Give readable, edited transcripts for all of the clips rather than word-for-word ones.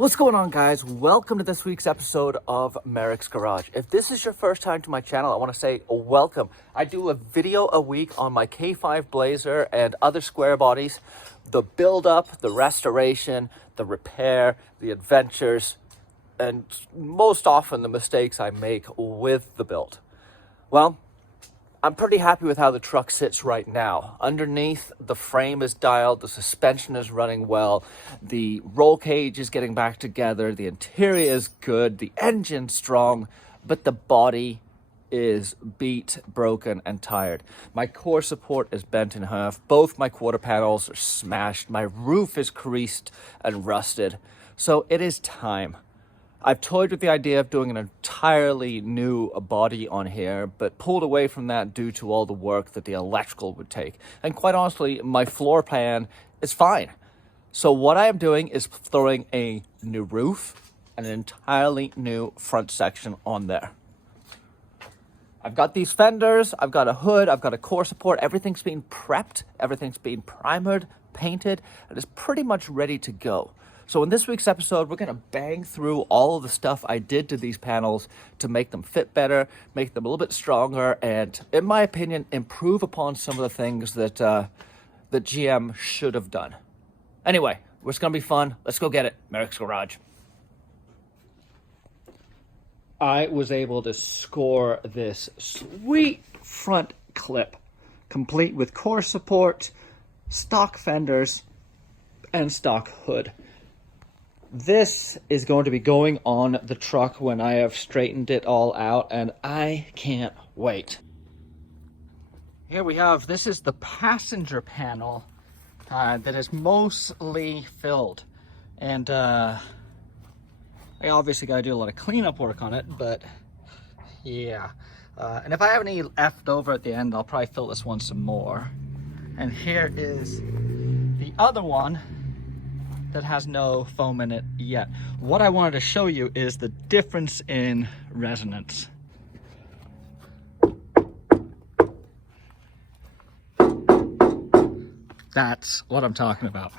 What's going on, guys? Welcome to this week's episode of Merricks Garage. If this is your first time to my channel, I want to say welcome. I do a video a week on my K30 Blazer and other square bodies, the build-up, the restoration, the repair, the adventures, and most often the mistakes I make with the build. Well, I'm pretty happy with how the truck sits right now. Underneath, the frame is dialed, the suspension is running well, the roll cage is getting back together, the interior is good, the engine's strong, but the body is beat, broken, and tired. My core support is bent in half, both my quarter panels are smashed, my roof is creased and rusted, so it is time. I've toyed with the idea of doing an entirely new body on here, but pulled away from that due to all the work that the electrical would take. And quite honestly, my floor plan is fine. So what I am doing is throwing a new roof and an entirely new front section on there. I've got these fenders, I've got a hood, I've got a core support, everything's being prepped, everything's being primered, painted, and is pretty much ready to go. So in this week's episode, we're going to bang through all of the stuff I did to these panels to make them fit better, make them a little bit stronger, and in my opinion, improve upon some of the things that that GM should have done. Anyway, it's going to be fun. Let's go get it. Merricks Garage. I was able to score this sweet front clip, complete with core support, stock fenders, and stock hood. This is going to be going on the truck when I have straightened it all out, and I can't wait. Here we have, this is the passenger panel that is mostly filled. And I obviously got to do a lot of cleanup work on it, but yeah. And if I have any left over at the end, I'll probably fill this one some more. And here is the other one that has no foam in it yet. What I wanted to show you is the difference in resonance. That's what I'm talking about.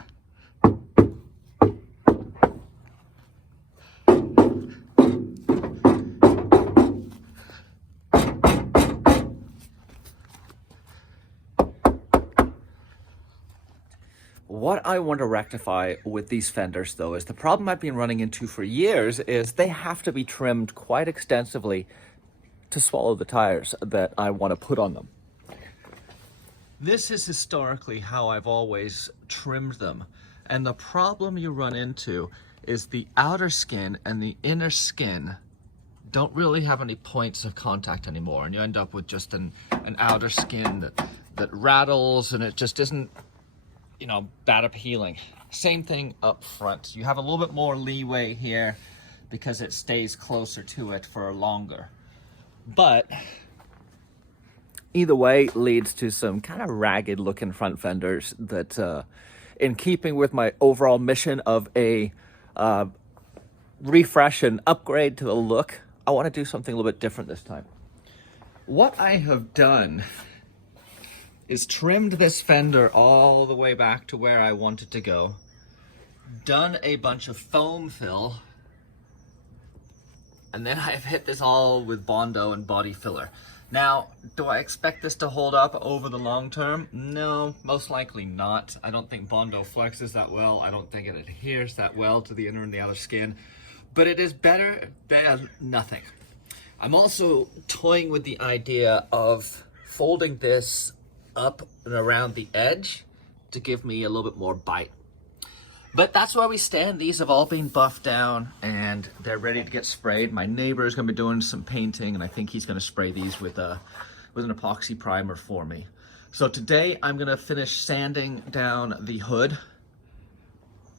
What I want to rectify with these fenders, though, is the problem I've been running into for years is they have to be trimmed quite extensively to swallow the tires that I want to put on them. This is historically how I've always trimmed them. And the problem you run into is the outer skin and the inner skin don't really have any points of contact anymore. And you end up with just an outer skin that rattles, and it just isn't, you know, that appealing. Same thing up front. You have a little bit more leeway here because it stays closer to it for longer. But either way leads to some kind of ragged looking front fenders that, in keeping with my overall mission of a refresh and upgrade to the look, I want to do something a little bit different this time. What I have done is trimmed this fender all the way back to where I want it to go, done a bunch of foam fill, and then I've hit this all with Bondo and body filler. Now, do I expect this to hold up over the long term? No, most likely not. I don't think Bondo flexes that well. I don't think it adheres that well to the inner and the outer skin, but it is better than nothing. I'm also toying with the idea of folding this up and around the edge to give me a little bit more bite. But that's where we stand. These have all been buffed down and they're ready to get sprayed. My neighbor is going to be doing some painting, and I think he's going to spray these with an epoxy primer for me. So today I'm going to finish sanding down the hood.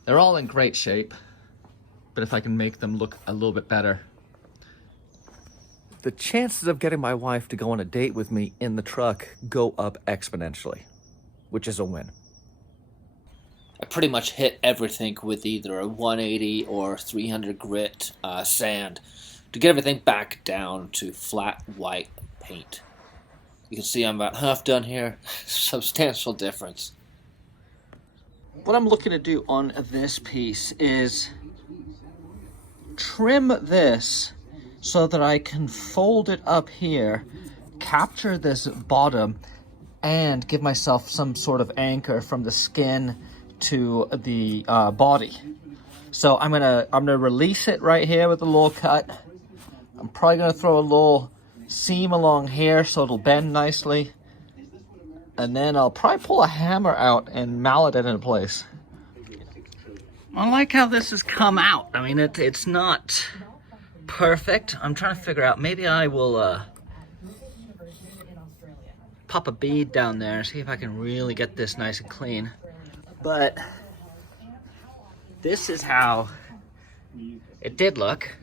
They're all in great shape, but if I can make them look a little bit better, the chances of getting my wife to go on a date with me in the truck go up exponentially, which is a win. I pretty much hit everything with either a 180 or 300 grit sand to get everything back down to flat white paint. You can see I'm about half done here. Substantial difference. What I'm looking to do on this piece is trim this so that I can fold it up here, capture this bottom, and give myself some sort of anchor from the skin to the body. So I'm gonna release it right here with a little cut. I'm probably gonna throw a little seam along here so it'll bend nicely. And then I'll probably pull a hammer out and mallet it in place. I like how this has come out. I mean, it's not perfect. I'm trying to figure out, maybe I will pop a bead down there and see if I can really get this nice and clean. But this is how it did look.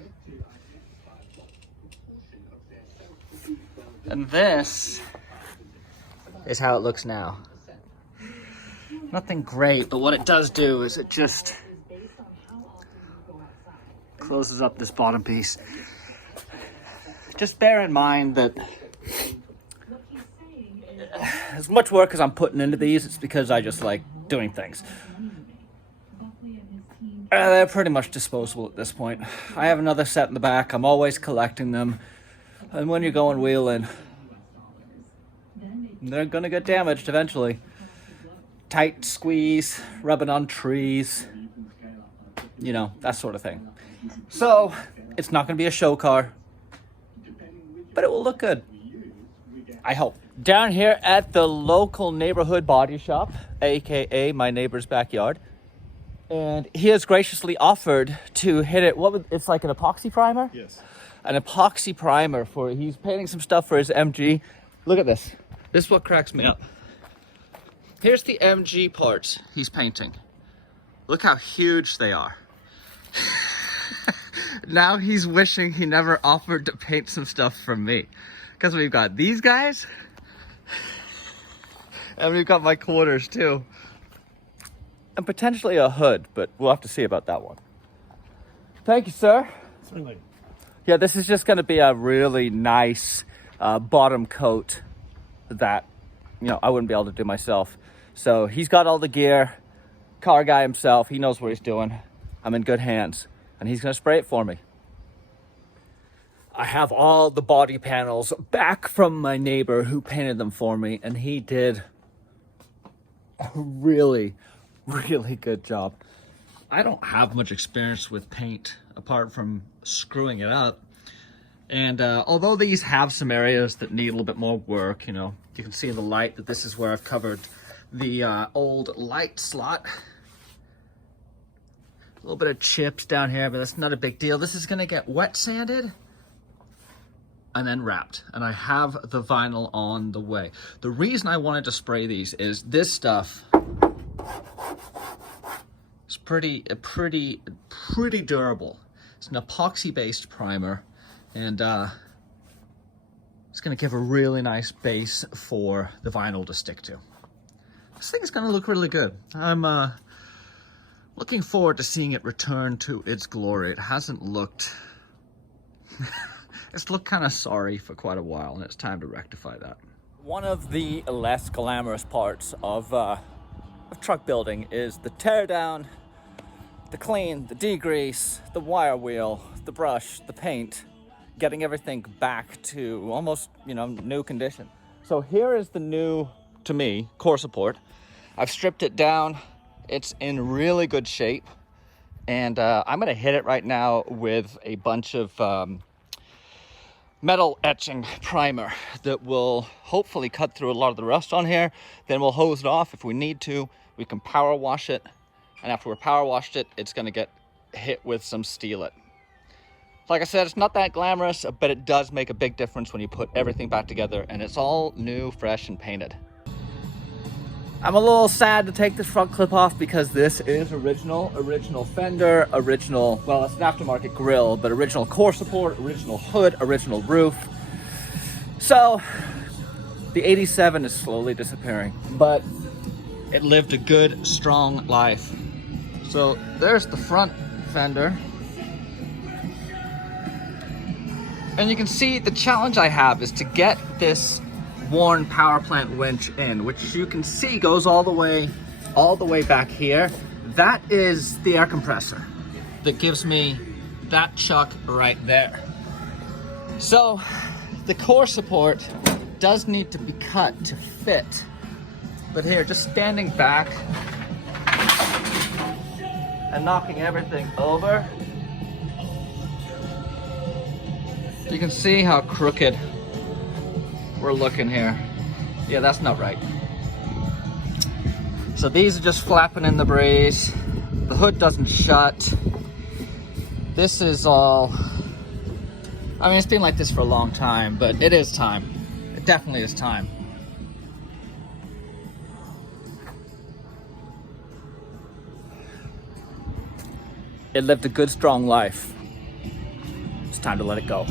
And this is how it looks now. Nothing great, but what it does do is it just closes up this bottom piece. Just bear in mind that as much work as I'm putting into these, it's because I just like doing things. They're pretty much disposable at this point. I have another set in the back. I'm always collecting them. And when you're going wheeling, they're gonna get damaged eventually. Tight squeeze, rubbing on trees, you know, that sort of thing. So, it's not gonna be a show car, but it will look good. I hope. Down here at the local neighborhood body shop, aka my neighbor's backyard, and he has graciously offered to hit it. It's like an epoxy primer? Yes. An epoxy primer for, he's painting some stuff for his MG. Look at this. This is what cracks me up. Here's the MG parts he's painting. Look how huge they are. Now he's wishing he never offered to paint some stuff for me. Because we've got these guys, and we've got my quarters too. And potentially a hood, but we'll have to see about that one. Thank you, sir. Certainly. Yeah, this is just gonna be a really nice bottom coat that, you know, I wouldn't be able to do myself. So he's got all the gear, car guy himself, he knows what he's doing. I'm in good hands, and he's gonna spray it for me. I have all the body panels back from my neighbor who painted them for me, and he did a really, really good job. I don't have much experience with paint apart from screwing it up. And although these have some areas that need a little bit more work, you know, you can see in the light that this is where I've covered the old light slot. A little bit of chips down here, but that's not a big deal. This is gonna get wet sanded and then wrapped, and I have the vinyl on the way. The reason I wanted to spray these is this stuff is pretty durable. It's an epoxy-based primer, and it's gonna give a really nice base for the vinyl to stick to. This thing is gonna look really good. I'm looking forward to seeing it return to its glory. It hasn't looked... It's looked kind of sorry for quite a while, and it's time to rectify that. One of the less glamorous parts of truck building is the teardown, the clean, the degrease, the wire wheel, the brush, the paint, getting everything back to almost, you know, new condition. So here is the new, to me, core support. I've stripped it down. It's in really good shape, and I'm gonna hit it right now with a bunch of metal etching primer that will hopefully cut through a lot of the rust on here. Then we'll hose it off if we need to. We can power wash it, and after we're power washed it, it's gonna get hit with some Steel-It. Like I said, it's not that glamorous, but it does make a big difference when you put everything back together, and it's all new, fresh, and painted. I'm a little sad to take this front clip off because this is original fender, original, well, it's an aftermarket grille, but original core support, original hood, original roof. So the 87 is slowly disappearing, but it lived a good, strong life. So there's the front fender. And you can see the challenge I have is to get this worn power plant winch in, which you can see goes all the way back here. That is the air compressor that gives me that chuck right there. So the core support does need to be cut to fit. But here, just standing back and knocking everything over, you can see how crooked we're looking here. Yeah, that's not right. So these are just flapping in the breeze. The hood doesn't shut. This is all, I mean, it's been like this for a long time, but it is time. It definitely is time. It lived a good, strong life. It's time to let it go.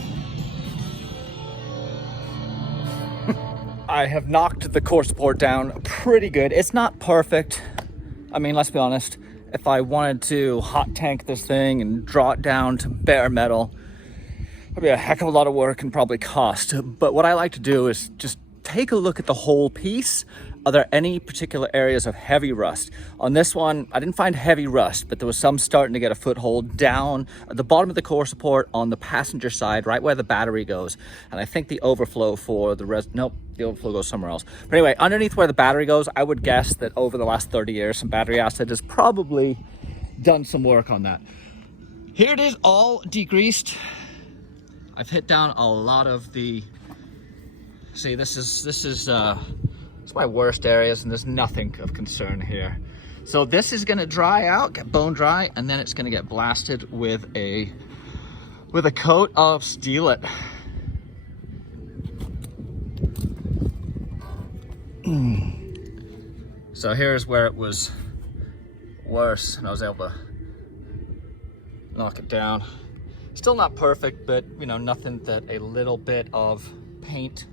I have knocked the core support down pretty good. It's not perfect. I mean, let's be honest. If I wanted to hot tank this thing and draw it down to bare metal, it'd be a heck of a lot of work and probably cost. But what I like to do is just take a look at the whole piece. Are there any particular areas of heavy rust? On this one, I didn't find heavy rust, but there was some starting to get a foothold down at the bottom of the core support on the passenger side, right where the battery goes. And I think the overflow for the nope, the overflow goes somewhere else. But anyway, underneath where the battery goes, I would guess that over the last 30 years, some battery acid has probably done some work on that. Here it is, all degreased. I've hit down a lot of the, see, this is it's my worst areas, and there's nothing of concern here. So this is gonna dry out, get bone dry, and then it's gonna get blasted with a coat of Steelite. So here's where it was worse, and I was able to knock it down. Still not perfect, but you know, nothing that a little bit of paint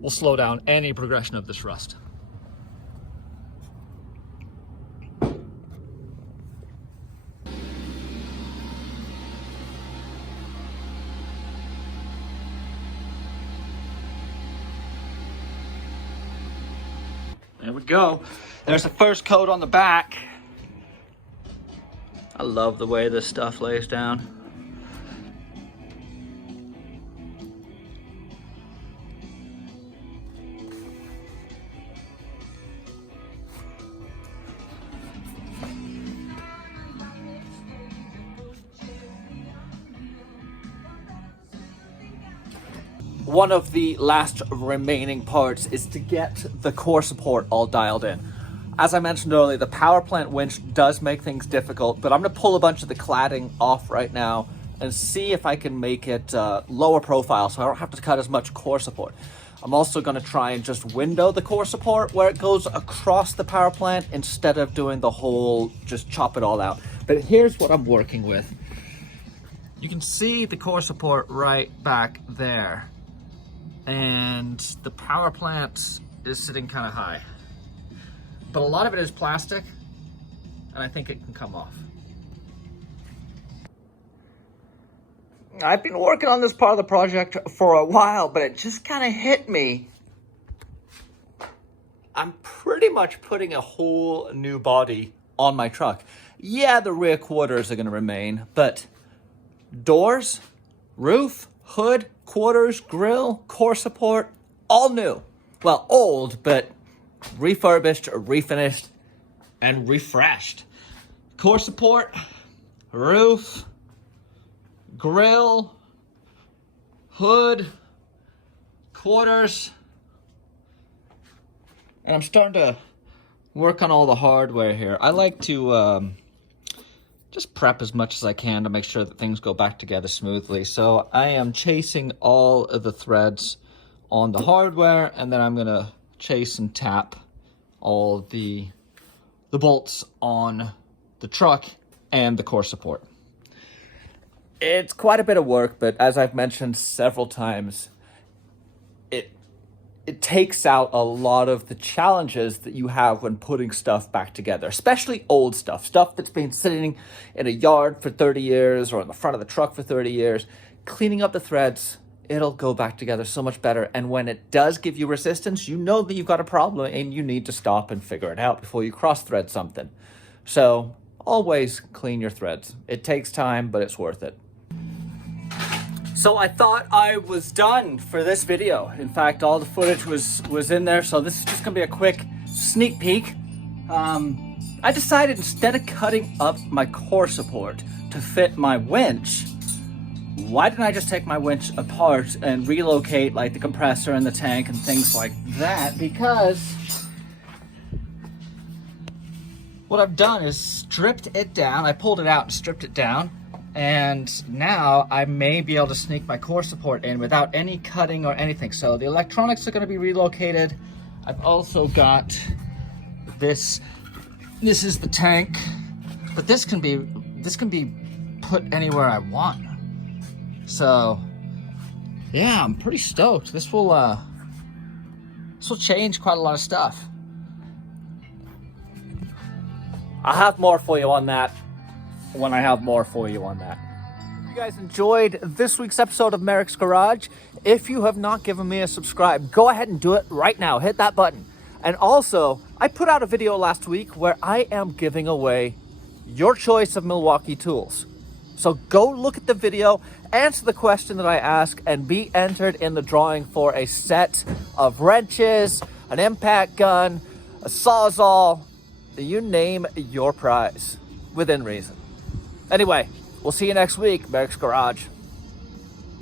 will slow down any progression of this rust. There we go. There's the first coat on the back. I love the way this stuff lays down. One of the last remaining parts is to get the core support all dialed in. As I mentioned earlier, the power plant winch does make things difficult, but I'm gonna pull a bunch of the cladding off right now and see if I can make it lower profile so I don't have to cut as much core support. I'm also gonna try and just window the core support where it goes across the power plant instead of doing the whole, just chop it all out. But here's what I'm working with. You can see the core support right back there. And the power plant is sitting kind of high, but a lot of it is plastic, and I think it can come off. I've been working on this part of the project for a while, but it just kind of hit me. I'm pretty much putting a whole new body on my truck. Yeah, the rear quarters are going to remain, but doors, roof, hood, quarters, grill, core support, all new. Well, old, but refurbished, refinished, and refreshed. Core support, roof, grill, hood, quarters. And I'm starting to work on all the hardware here. I like to just prep as much as I can to make sure that things go back together smoothly. So I am chasing all of the threads on the hardware, and then I'm gonna chase and tap all the bolts on the truck and the core support. It's quite a bit of work, but as I've mentioned several times, it takes out a lot of the challenges that you have when putting stuff back together, especially old stuff that's been sitting in a yard for 30 years or in the front of the truck for 30 years. Cleaning up the threads, it'll go back together so much better. And when it does give you resistance, you know that you've got a problem and you need to stop and figure it out before you cross-thread something. So always clean your threads. It takes time, but it's worth it. So I thought I was done for this video. In fact, all the footage was in there, so this is just gonna be a quick sneak peek. I decided instead of cutting up my core support to fit my winch, why didn't I just take my winch apart and relocate like the compressor and the tank and things like that? Because what I've done is stripped it down. I pulled it out and stripped it down. And now I may be able to sneak my core support in without any cutting or anything. So the electronics are going to be relocated. I've also got this. This is the tank, but this can be put anywhere I want. So yeah, I'm pretty stoked. This will change quite a lot of stuff. I'll have more for you on that when I have more for you on that. If you guys enjoyed this week's episode of Merricks Garage, if you have not given me a subscribe, go ahead and do it right now. Hit that button. And also, I put out a video last week where I am giving away your choice of Milwaukee tools. So go look at the video, answer the question that I ask, and be entered in the drawing for a set of wrenches, an impact gun, a Sawzall, you name your prize, within reason. Anyway, we'll see you next week, Merricks Garage.